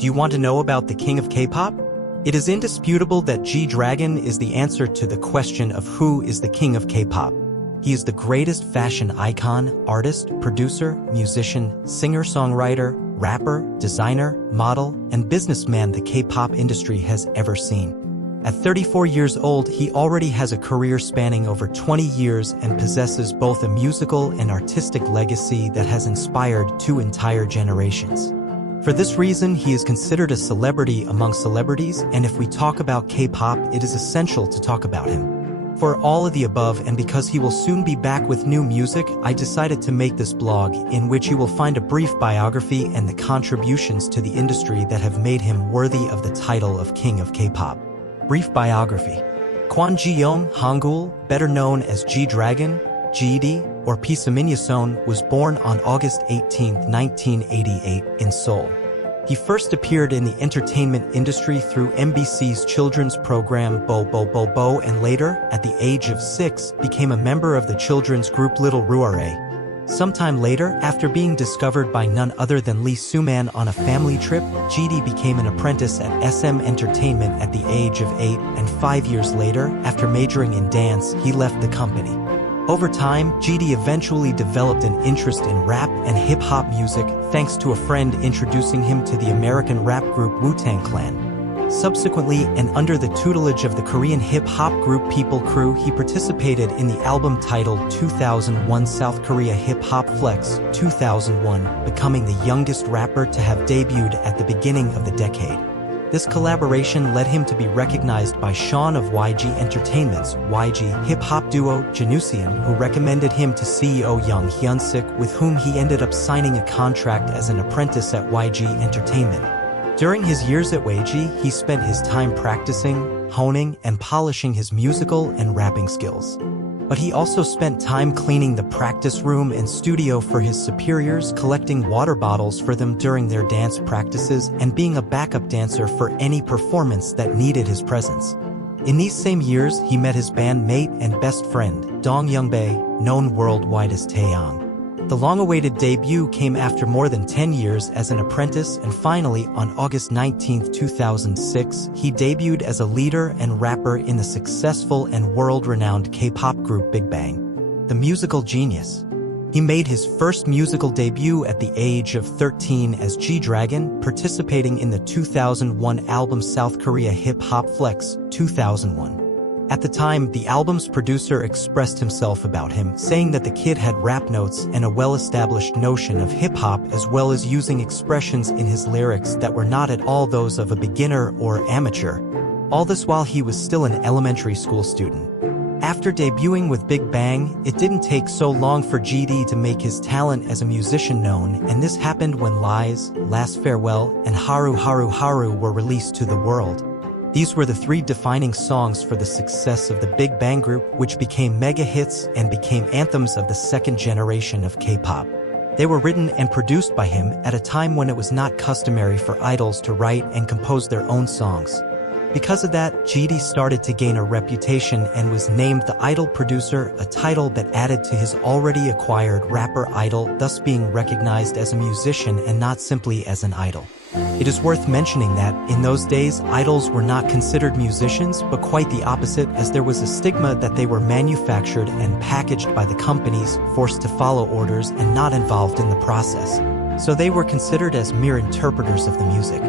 Do you want to know about the king of K-pop? It is indisputable that G-Dragon is the answer to the question of who is the king of K-pop. He is the greatest fashion icon, artist, producer, musician, singer-songwriter, rapper, designer, model, and businessman the K-pop industry has ever seen. At 34 years old, he already has a career spanning over 20 years and possesses both a musical and artistic legacy that has inspired two entire generations. For this reason, he is considered a celebrity among celebrities, and if we talk about K-pop, it is essential to talk about him. For all of the above, and because he will soon be back with new music, I decided to make this blog, in which you will find a brief biography and the contributions to the industry that have made him worthy of the title of King of K-pop. Brief biography. Kwon Ji-Yong, Hangul, better known as G-Dragon, GD, or Pisaminyason, was born on August 18, 1988, in Seoul. He first appeared in the entertainment industry through MBC's children's program Bo Bo Bo Bo, and later, at the age of 6, became a member of the children's group Little Ruare. Sometime later, after being discovered by none other than Lee Soo-man on a family trip, GD became an apprentice at SM Entertainment at the age of 8, and 5 years later, after majoring in dance, he left the company. Over time, GD eventually developed an interest in rap and hip-hop music, thanks to a friend introducing him to the American rap group Wu-Tang Clan. Subsequently, and under the tutelage of the Korean hip-hop group People Crew, he participated in the album titled 2001 South Korea Hip Hop Flex 2001, becoming the youngest rapper to have debuted at the beginning of the decade. This collaboration led him to be recognized by Sean of YG Entertainment's YG hip-hop duo Janusian, who recommended him to CEO Young Hyun-sik, with whom he ended up signing a contract as an apprentice at YG Entertainment. During his years at YG, he spent his time practicing, honing, and polishing his musical and rapping skills. But he also spent time cleaning the practice room and studio for his superiors, collecting water bottles for them during their dance practices, and being a backup dancer for any performance that needed his presence. In these same years, he met his bandmate and best friend, Dong Youngbae, known worldwide as Taeyong. The long-awaited debut came after more than 10 years as an apprentice, and finally, on August 19, 2006, he debuted as a leader and rapper in the successful and world-renowned K-pop group Big Bang. The musical genius. He made his first musical debut at the age of 13 as G-Dragon, participating in the 2001 album South Korea Hip Hop Flex 2001. At the time, the album's producer expressed himself about him, saying that the kid had rap notes and a well-established notion of hip-hop, as well as using expressions in his lyrics that were not at all those of a beginner or amateur. All this while he was still an elementary school student. After debuting with Big Bang, it didn't take so long for GD to make his talent as a musician known, and this happened when Lies, Last Farewell, and Haru Haru Haru were released to the world. These were the three defining songs for the success of the Big Bang Group, which became mega hits and became anthems of the second generation of K-pop. They were written and produced by him at a time when it was not customary for idols to write and compose their own songs. Because of that, GD started to gain a reputation and was named the Idol Producer, a title that added to his already acquired rapper idol, thus being recognized as a musician and not simply as an idol. It is worth mentioning that, in those days, idols were not considered musicians, but quite the opposite, as there was a stigma that they were manufactured and packaged by the companies, forced to follow orders and not involved in the process. So they were considered as mere interpreters of the music.